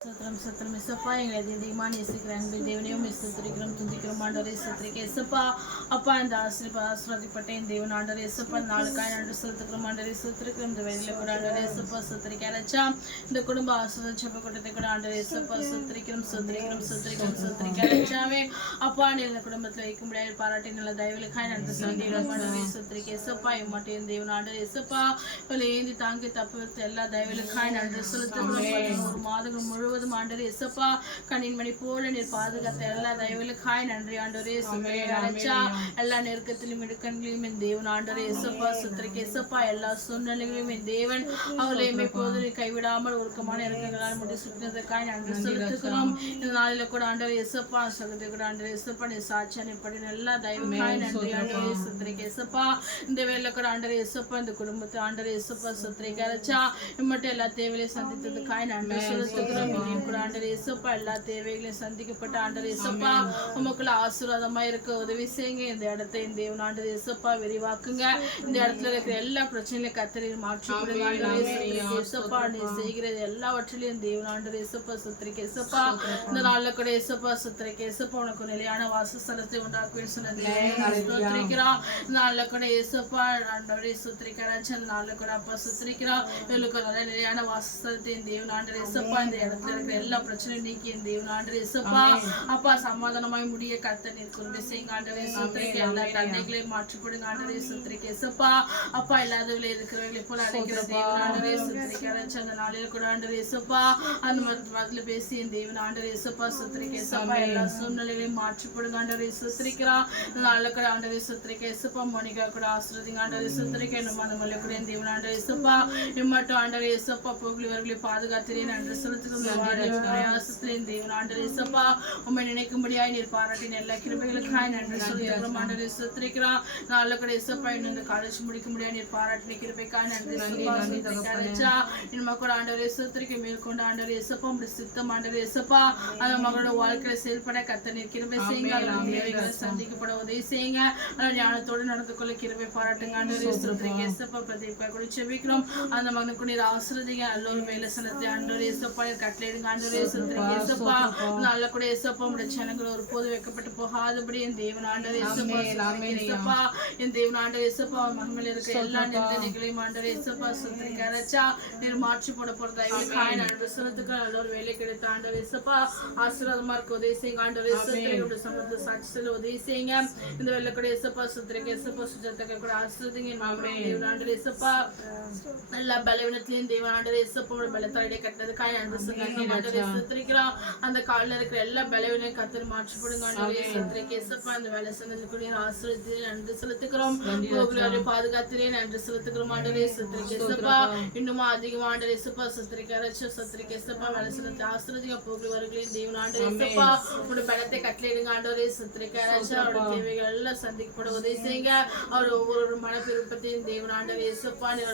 சத்திரம் சத்திரம் எசப்பா எங்களை அதிகமாக நேசிக்கிற அன்பு தேவனையும் ஸ்தோத்திரிக்கிறோம் துதிக்கிறோம் ஆண்டவரே ஸ்தோத்திரிக்க எசப்பா அப்பா இந்த ஆசீர்வாதப்பட்ட என் தேவன் ஆண்டவரே எசப்பா நாளுக்காய் நன்றி செலுத்துக்கிறோம் ஆண்டவரே ஸ்தோத்திரிக்கிறோம் இந்த வயதில் கூட ஆண்டவரே எசப்பா ஸ்தோத்திரிக்க அழைச்சா இந்த குடும்ப ஆசீர்வாத ஜெப கூட்டத்தை கூட ஆண்டவரே எசப்பா ஸ்தோத்திரிக்கிறோம் அழைச்சாவே அப்பா நீ இந்த குடும்பத்தில் வைக்க முடியாது பாராட்டி நல்ல தயவுகளுக்காய் நன்றி செலுத்துகிறோம் ஆண்டவரே ஸ்தோத்திரிக்க எசப்பா எம்மாட்டே என் தேவன் ஆண்டவரே எசப்பா ஏந்தி தாங்கி தப்பு எல்லா தயவுகளுக்காய் நன்றி செலுத்துகிறோம் ஒரு மாதங்கள் முழு ஆண்டவரே எசப்பா கண்ணின்மணி போல நீர் பாதுகாத்த எல்லா தயவுகளுக்காய் நன்றி ஆண்டவரே அழைச்சா எல்லா நெருக்கத்திலும் இடுக்கண்களையும் என் தேவன் ஆண்டவரே எசப்பா சுத்திரிக்க எசப்பா எல்லா சூழ்நிலைகளையும் என் தேவன் அவளை எப்போது கைவிடாமல் ஒருக்கமான இறக்கங்களால் முடி சுற்றினதற்காய் நன்றி செலுத்துகிறோம் இந்த நாளில கூட ஆண்டவரே எசப்பா சகதி கூட ஆண்டவரே எசப்பா நீ சாட்சியான இப்படி எல்லா தயவுக்காய் நன்றி ஆண்டவரே சுத்திரிக்க எசப்பா இந்த வேலை கூட ஆண்டவரே எசப்பா இந்த குடும்பத்தை ஆண்டவரே எசப்பா சுத்திரிக்க அழைச்சா இம்மட்டும் எல்லா தேவையிலையும் சந்தித்ததுக்காய் நன்றி செலுத்துகிறோம் ஆண்டவரே இயேசுப்பா எல்லா தேவைகளையும் சந்திக்கப்பட்ட ஆண்டவரே இயேசுப்பா உமக்குள்ள ஆசீர்வாதமா இருக்க உதவி செய்யுங்க இந்த இடத்தை இந்த தேவன் ஆண்டவரே இயேசுப்பா விரிவாக்குங்க இந்த இடத்துல இருக்கிற எல்லா பிரச்சனையும் கத்தரி மாற்றி கொடுங்க ஆண்டவரே இயேசுப்பா நீ செய்கிறது எல்லாவற்றிலையும் தேவன் ஆண்டவரே இயேசுப்பா சுத்திரிக்க இயேசுப்பா இந்த நாள்ல கூட இயேசுப்பா சுத்திரிக்க இயேசுப்பா உனக்கு நிலையான வாசஸ்தலத்தை உண்டாக்குவேன் சொன்னது சுத்திரிக்கிறான் நாள்ல கூட இயேசுப்பா ஆண்டவரே சுத்திரிக்கிறான் நாள்ல கூட அப்பா சுத்திரிக்கிறான் இவளுக்கு நல்ல நிலையான வாசஸ்தலத்தை தேவன் ஆண்டவரே இயேசுப்பா இந்த இடத்துல இருக்கிற எல்லா பிரச்சனையும் நீக்கி என் தேவன் ஆண்டவரே இயேசுப்பா அப்பா சமாதானமாய் முடிய கர்த்தர் நீர் கிருபை செய்யுங்க ஆண்டவரே சுத்திரிக்க எல்லா தண்டைகளையும் மாற்றிப்படுங்க ஆண்டவரே சுத்திரிக்க இயேசுப்பா அப்பா இல்லாதவர்களே இருக்கிறவர்களை போல அழைக்கிற தேவன் ஆண்டவரே சுத்திரிக்க அந்த நாளில கூட ஆண்டவரே இயேசுப்பா அந்த மதத்துல பேசி என் தேவன் ஆண்டவரே இயேசுப்பா சுத்திரிக்க இயேசுப்பா எல்லா சூழ்நிலைகளையும் மாற்றிப்படுங்க ஆண்டவரே சுத்திரிக்கிறான் இந்த நாளில கூட ஆண்டவரே சுத்திரிக்க இயேசுப்பா மோனிகா கூட ஆசீர்வதிங்க ஆண்டவரே சுத்திரிக்க நம்ம அந்த மல்ல கூட என் தேவன் ஆண்டவரே இயேசுப்பா இம்மட்டும் ஆண்டவரே இயேசுப்பா போகலிவர்களை பாதுகாத்திரேன் நன்றி செலுத்துகிறோம் தேவன் ஆண்டவரே இயேசுப்பா உம்மை நினைக்கும்படியாய் நீர் பாராட்டின எல்லா கிருபைகளுக்காய் நன்றி செலுத்துகிறோம் ஆண்டவரே சுத்திரிக்கிறான் நாள்ல கூட இயேசுப்பா இந்த காலேஜ் முடிக்க முடியாது நீர் பாராட்டின கிருபைக்காய் நன்றி செலுத்துகிறோம் என் மக்கள் ஆண்டவரே சுத்திரிக்க மேற்கொண்டு ஆண்டவரே இயேசுப்பா உம்முடைய சித்தம் ஆண்டவரே இயேசுப்பா அந்த மகளோட வாழ்க்கையில செயல்பட கர்த்தர் நீர் கிருபை செய்யுங்க தேவைகளை சந்திக்கப்பட உதவி செய்யுங்க ஞானத்தோடு நடந்து கொள்ள கிருபை பாராட்டுங்க ஆண்டவரே சுத்திரிக்க இயேசுப்பா பிரதீபா கூட செபிக்கிறோம் அந்த மகனுக்கு நீர் ஆசீர்வதிங்க எல்லோரும் வேலை செலுத்தி ஆண்டவரே இயேசுப்பா கட்டளையிடுங்க ஆண்டவரே சுத்திரிக்க இயேசுப்பா நல்ல கூட இயேசுப்பா உம்முடைய ஜனங்கள் ஒரு போது வைக்கப்பட்டு போகாதபடி என் தேவன் ஆண்டவரே இயேசுப்பா என் தேவன் ஆண்டவரே இயேசுப்பா மகன்கள் இருக்க எல்லா நிந்தனைகளையும் ஆண்டவரே இயேசுப்பா சுத்திரிக்க அழைச்சா நீர் மாற்றி போட போறதா இவளுக்காய் நன்றி செலுத்துக்க நல்ல ஒரு வேலை கிடைத்த ஆண்டவரே இயேசுப்பா ஆசீர்வாதமா இருக்க உதவி செய்யுங்க ஆண்டவரே சுத்திரிக்க சமூகத்தை சாட்சி செல்ல உதவி செய்யுங்க இந்த வேலை கூட இயேசுப்பா சுத்திரிக்க இயேசுப்பா சுஜாதா கூட ஆசீர்வதிங்க என் மகன் தேவன் ஆண்டவரே இயேசுப்பா எல்லா பலவீனத்திலையும் தேவன் ஆண்டவரே இயேசுப்பா பலத்தாடைய கட்டதுக்காய் நன்றி செலுத்துங்க ஆண்டவரே சுத்திரிக்கிறான் அந்த காலில் இருக்கிற எல்லா பலவீனையும் கர்த்தர் மாற்றிப்படுங்க ஆண்டவரே சுத்திரிக்க இயேசுப்பா அந்த வேலை செஞ்சதுக்குரிய ஆசீர்வதித்து நன்றி செலுத்துகிறோம் போகிறவரை பாதுகாத்திலே நன்றி செலுத்துகிறோம் ஆண்டவரே சுத்திரிக்க இயேசுப்பா இன்னும் அதிகமா ஆண்டவரே இயேசுப்பா சுத்திரிக்க அரைச்ச சுத்திரிக்க இயேசுப்பா வேலை செலுத்தி ஆசீர்வதிங்க போகிறவர்களையும் தேவன் ஆண்டவரே இயேசுப்பா உங்களுடைய பலத்தை கட்டளையிடுங்க ஆண்டவரே சுத்திரிக்க அரைச்ச அவருடைய தேவைகள் எல்லாம் சந்திக்கப்பட உதவி செய்யுங்க அவர் ஒவ்வொரு மன விருப்பத்தையும் தேவன் ஆண்டவரே இயேசுப்பா நீர்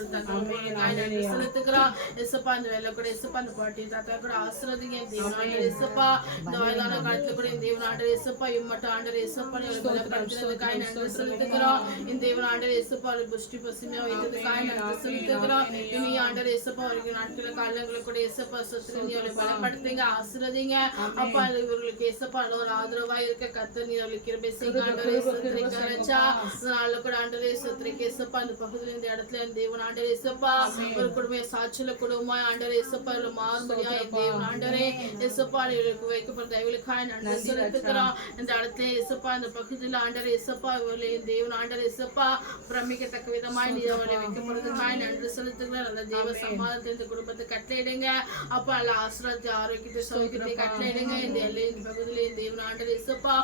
நன்றி செலுத்துகிறோம் இயேசுப்பா இந்த வேலை கூட இயேசுப்பா அந்த பாட்டி தாத்தா கூட ஆசீர்வதிங்க தேவன் ஆண்டவரே இயேசுப்பா இந்த வயதான காலத்துல கூட இந்த தேவன் ஆண்டவரே இயேசுப்பா இம்மட்டும் ஆண்டவரே இயேசுப்பா நீர் பலப்படுத்துறதுக்காய் நன்றி செலுத்துகிறோம் இந்த தேவன் ஆண்டவரே இயேசுப்பா புஷ்டி பசுமையா வைத்ததுக்காய் நன்றி செலுத்துகிறோம் இனி ஆண்டவரே இயேசுப்பா அவருக்கு நாட்கள காலங்களை கூட இயேசுப்பா சுத்திரி அவளை பலப்படுத்துங்க ஆசீர்வதிங்க அப்பா இவர்களுக்கு இயேசுப்பா ஒரு ஆதரவா இருக்க கர்த்தர் நீர் அவளுக்கு கிருபை செய்யுங்க ஆண்டவரே சுத்திரிக்க அரைச்சா நாள கூட ஆண்டவரே சுத்திரிக்க இயேசுப்பா இந்த பகுதியில் இந்த இடத்துல தேவன் ஆண்டவரே இயேசுப்பா ஒரு குடும்ப சாட்சியில குடும்பமா ஆண்டவரே இயேசுப்பா மாறுபடியா தேவன் ஆண்டவரே இயேசுப்பா இவளுக்கு வைக்கப்பட்ட தயவுகளுக்காய் நன்றி செலுத்துகிறோம் இந்த இடத்துல இயேசுப்பா இந்த பகுதியில் ஆண்டவரே இயேசுப்பா இவளை தேவன் ஆண்டவரே இயேசுப்பா பிரமிக்கத்தக்க விதமாய் நீ அவளை வைக்கப்படுறதுக்காய் நன்றி செலுத்துகிறோம் நல்ல தேவ சமாதானத்தை இந்த குடும்பத்தை கட்டளையிடுங்க அப்பா அல்ல ஆசிரியத்தை ஆரோக்கியத்தை சௌக்கியத்தை கட்டளையிடுங்க இந்த எல்லையின் பகுதியில் தேவன் ஆண்டவரே இயேசுப்பா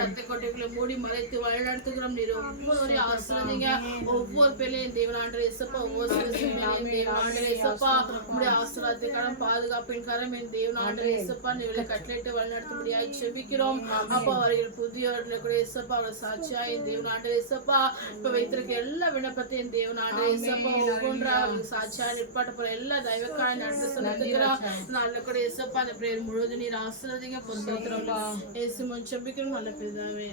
ரத்த கொட்டைகளை மூடி மறைத்து வழிநடத்துகிறோம் நீர் ஒவ்வொரு ஆசிரியங்க ஒவ்வொரு பேரையும் தேவன் ஆண்டவரே இயேசுப்பா ஒவ்வொரு தேவன் ஆண்டவரே இயேசுப்பா உங்களுடைய ஆசீர்வாதத்தை கரம் பாதுகாப்பின் கரம் என் தேவன் ஆண்டவரே இயேசுப்பா நீங்களை கட்டளையிட்டு வழிநடத்தும்படியாய் செபிக்கிறோம் அப்பா அவர்கள் புதியவர்களை கூட இயேசுப்பா அவர் சாட்சியா என் தேவன் ஆண்டவரே இயேசுப்பா இப்ப வைத்திருக்க எல்லா விண்ணப்பத்தையும் என் தேவன் ஆண்டவரே இயேசுப்பா ஒவ்வொன்றா சாட்சியா நிற்பாட்ட போற எல்லா தெய்வக்காய் நன்றி செலுத்துகிறோம் நல்ல கூட இயேசுப்பா அந்த பிரேயர் முழுவதும் நீர் ஆசீர்வதிங்க பொறுத்தோத்திரம் இயேசு முன் செபிக்கிறோம் நல்ல பிதாவே.